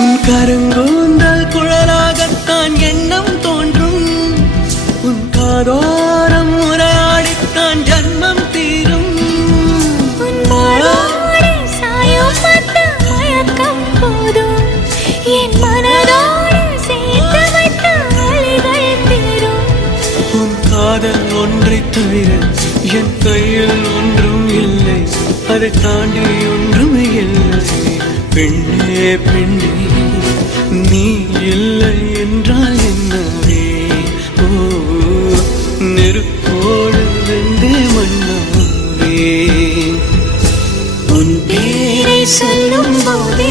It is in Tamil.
உன் கருங்கூந்தல் குழலாகத்தான் எண்ணம் தோன்றும். உன் காதோரம் உரையாடித்தான் ஜன்மம் தீரும். உன் மாளோடு சாயும் மத்த மயக்கம் போதும். என் மனதோடு சேர்த்து வைத்த வழிகள் தீரும். உன் காதல் ஒன்றை தவிர என் கையில் ஒன்றும் இல்லை. அதை தாண்டி ஒன்றும் இல்லை. பெண்ணே பெண்ணே நீ இல்லை என்றால் என்னவே? ஓ நெருப்போடு வெந்தே மண்ணாவே. உன் பேரை சொல்லும் போதே